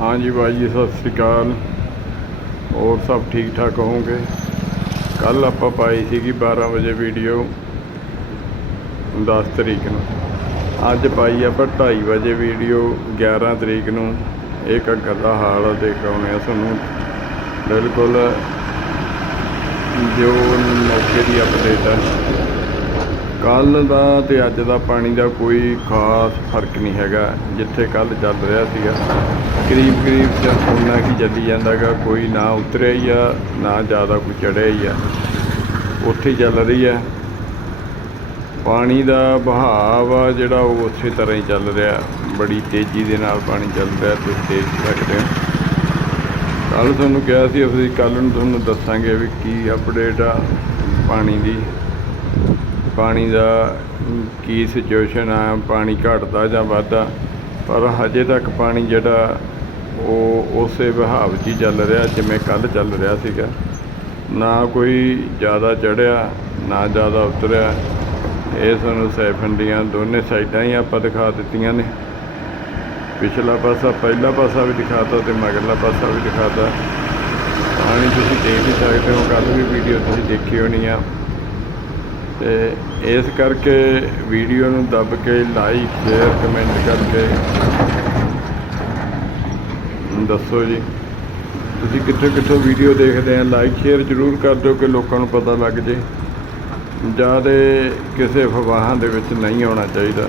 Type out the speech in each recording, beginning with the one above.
ਹਾਂਜੀ ਬਾਈ ਜੀ, ਸਤਿ ਸ੍ਰੀ ਅਕਾਲ। ਹੋਰ ਸਭ ਠੀਕ ਠਾਕ ਹੋਵੋਗੇ? ਕੱਲ ਆਪਾਂ ਪਾਈ ਸੀਗੀ 12 ਵਜੇ ਵੀਡੀਓ 10 ਤਰੀਕ ਨੂੰ। ਅੱਜ ਪਾਈ ਆਪਾਂ 2:30 ਵਜੇ ਵੀਡੀਓ 11 ਤਰੀਕ ਨੂੰ। ਇਹ ਘੱਗਰ ਦਾ ਹਾਲ ਦਿਖਾਉਣੇ ਆ ਤੁਹਾਨੂੰ। ਬਿਲਕੁਲ ਜੋ ਮੌਕੇ ਦੀ ਅਪਡੇਟ ਹੈ ਕੱਲ ਦਾ ਤੇ ਅੱਜ ਦਾ ਪਾਣੀ ਦਾ ਕੋਈ ਖਾਸ ਫ਼ਰਕ ਨਹੀਂ ਹੈਗਾ, ਜਿੱਥੇ ਕੱਲ ਚੱਲ ਰਿਹਾ ਸੀਗਾ। ਕਰੀਬ ਕਰੀਬ ਸਿਰਫ ਉਨਾ ਹੀ ਚੱਲੀ ਜਾਂਦਾਗਾ ਕੋਈ ਨਾ ਉਤਰਿਆ ਹੀ ਆ, ਨਾ ਜ਼ਿਆਦਾ ਕੋਈ ਚੜਿਆ ਹੀ ਆ। ਉੱਥੇ ਚੱਲ ਰਹੀ ਆ। ਪਾਣੀ ਦਾ ਬਹਾਵ ਆ ਜਿਹੜਾ ਉਹ ਉਸੇ ਤਰ੍ਹਾਂ ਹੀ ਚੱਲ ਰਿਹਾ। ਬੜੀ ਤੇਜ਼ੀ ਦੇ ਨਾਲ ਪਾਣੀ ਚੱਲ ਰਿਹਾ ਤੁਸੀਂ ਦੇਖ ਸਕਦੇ ਹੋ ਕੱਲ ਤੁਹਾਨੂੰ ਕਿਹਾ ਸੀ, ਅਸੀਂ ਕੱਲ ਨੂੰ ਤੁਹਾਨੂੰ ਦੱਸਾਂਗੇ ਵੀ ਕੀ ਅਪਡੇਟ ਆ ਪਾਣੀ ਦੀ। ਪਾਣੀ ਦਾ ਕੀ ਸਿਚੁਏਸ਼ਨ ਆ, ਪਾਣੀ ਘਟਦਾ ਜਾਂ ਵੱਧਦਾ, ਪਰ ਹਜੇ ਤੱਕ ਪਾਣੀ ਜਿਹੜਾ ਉਹ ਉਸੇ ਵਹਾਅ 'ਚ ਹੀ ਚੱਲ ਰਿਹਾ, ਜਿਵੇਂ ਕੱਲ ਚੱਲ ਰਿਹਾ ਸੀਗਾ। ਨਾ ਕੋਈ ਜ਼ਿਆਦਾ ਚੜਿਆ ਨਾ ਜ਼ਿਆਦਾ ਉਤਰਿਆ। ਇਹ ਸਾਨੂੰ ਸੈਫਨ ਦੀਆਂ ਦੋਨੇ ਸਾਈਡਾਂ ਹੀ ਆਪਾਂ ਦਿਖਾ ਦਿੱਤੀਆਂ ਨੇ। ਪਿਛਲਾ ਪਾਸਾ, ਪਹਿਲਾ ਪਾਸਾ ਵੀ ਦਿਖਾਤਾ ਤੇ ਮਗਰਲਾ ਪਾਸਾ ਵੀ ਦਿਖਾਤਾ। ਪਾਣੀ ਤੁਸੀਂ ਦੇਖ ਹੀ ਸਕਦੇ ਹੋ ਕੱਲ ਵੀ ਵੀਡੀਓ ਤੁਸੀਂ ਦੇਖੀ ਹੋਣੀ ਆ। ਤੇ ਇਸ ਕਰਕੇ ਵੀਡੀਓ ਨੂੰ ਦੱਬ ਕੇ ਲਾਈਕ ਸ਼ੇਅਰ ਕਮੈਂਟ ਕਰਕੇ ਦੱਸੋ ਜੀ। ਤੁਸੀਂ ਕਿੱਥੋਂ ਕਿੱਥੋਂ ਵੀਡੀਓ ਦੇਖਦੇ ਆ? ਲਾਈਕ ਸ਼ੇਅਰ ਜ਼ਰੂਰ ਕਰ ਦਿਓ ਕਿ ਲੋਕਾਂ ਨੂੰ ਪਤਾ ਲੱਗ ਜੇ। ਜ਼ਿਆਦਾ ਕਿਸੇ ਅਫਵਾਹਾਂ ਦੇ ਵਿੱਚ ਨਹੀਂ ਆਉਣਾ ਚਾਹੀਦਾ।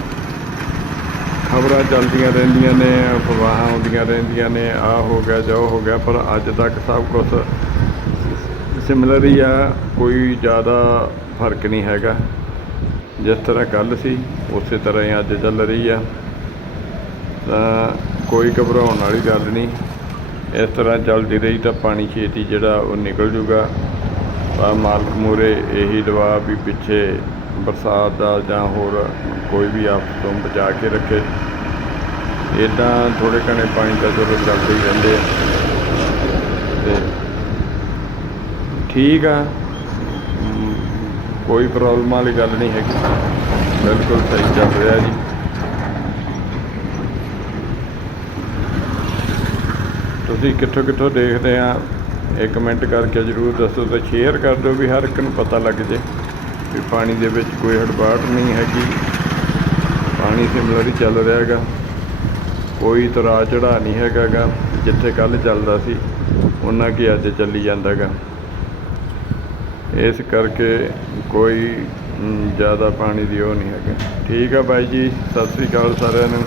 ਖਬਰਾਂ ਚੱਲਦੀਆਂ ਰਹਿੰਦੀਆਂ ਨੇ, ਅਫਵਾਹਾਂ ਆਉਂਦੀਆਂ ਰਹਿੰਦੀਆਂ ਨੇ ਆ ਹੋ ਗਿਆ, ਜੋ ਹੋ ਗਿਆ, ਪਰ ਅੱਜ ਤੱਕ ਸਭ ਕੁਝ ਸਿਮਿਲਰ ਹੀ ਆ, ਕੋਈ ਜ਼ਿਆਦਾ ਫ਼ਰਕ ਨਹੀਂ ਹੈਗਾ। ਜਿਸ ਤਰ੍ਹਾਂ ਕੱਲ ਸੀ, ਉਸੇ ਤਰ੍ਹਾਂ ਹੀ ਅੱਜ ਚੱਲ ਰਹੀ ਆ। ਤਾਂ ਕੋਈ ਘਬਰਾਉਣ ਵਾਲੀ ਗੱਲ ਨਹੀਂ। ਇਸ ਤਰ੍ਹਾਂ ਚੱਲਦੀ ਰਹੀ ਤਾਂ ਪਾਣੀ ਛੇਤੀ ਜਿਹੜਾ ਉਹ ਨਿਕਲ ਜੂਗਾ। ਤਾਂ ਮਾਲਕ ਮੂਰੇ ਇਹੀ ਦਵਾ ਵੀ ਪਿੱਛੇ ਬਰਸਾਤ ਦਾ ਜਾਂ ਹੋਰ ਕੋਈ ਵੀ ਆਫਤ ਤੋਂ ਬਚਾ ਕੇ ਰੱਖੇ। ਇਦਾਂ ਥੋੜੇ ਘਣੇ ਪਾਣੀ ਤਾਂ ਚਲੋ ਚੱਲਦੇ ਹੀ ਰਹਿੰਦੇ ਆ। ਤੇ ਠੀਕ ਆ। ਕੋਈ ਪ੍ਰੋਬਲਮ ਵਾਲੀ ਗੱਲ ਨਹੀਂ ਹੈਗੀ। ਬਿਲਕੁਲ ਸਹੀ ਚੱਲ ਰਿਹਾ ਜੀ। ਤੁਸੀਂ ਕਿੱਥੋਂ ਕਿੱਥੋਂ ਦੇਖਦੇ ਆ ਇਹ ਕਮੈਂਟ ਕਰਕੇ ਜਰੂਰ ਦੱਸੋ ਤੇ ਸ਼ੇਅਰ ਕਰ ਦਿਓ ਵੀ ਹਰ ਇੱਕ ਨੂੰ ਪਤਾ ਲੱਗ ਜੇ ਵੀ ਪਾਣੀ ਦੇ ਵਿੱਚ ਕੋਈ ਹੜਬਾਟ ਨਹੀਂ ਹੈਗੀ। ਪਾਣੀ ਸਿਮਲਰ ਹੀ ਚੱਲ ਰਿਹਾ ਹੈਗਾ। ਕੋਈ ਤਰਾ ਚੜਾ ਨਹੀਂ ਹੈਗਾ ਗਾ, ਜਿੱਥੇ ਕੱਲ ਚੱਲਦਾ ਸੀ, ਉਹਨਾਂ ਕੀ ਅੱਜ ਚੱਲੀ ਜਾਂਦਾ ਗਾ। ਇਸ ਕਰਕੇ ਕੋਈ ਜ਼ਿਆਦਾ ਪਾਣੀ ਦੀ ਉਹ ਨਹੀਂ ਹੈਗਾ। ਠੀਕ ਆ ਬਾਈ ਜੀ, ਸਤਿ ਸ੍ਰੀ ਅਕਾਲ ਸਾਰਿਆਂ ਨੂੰ।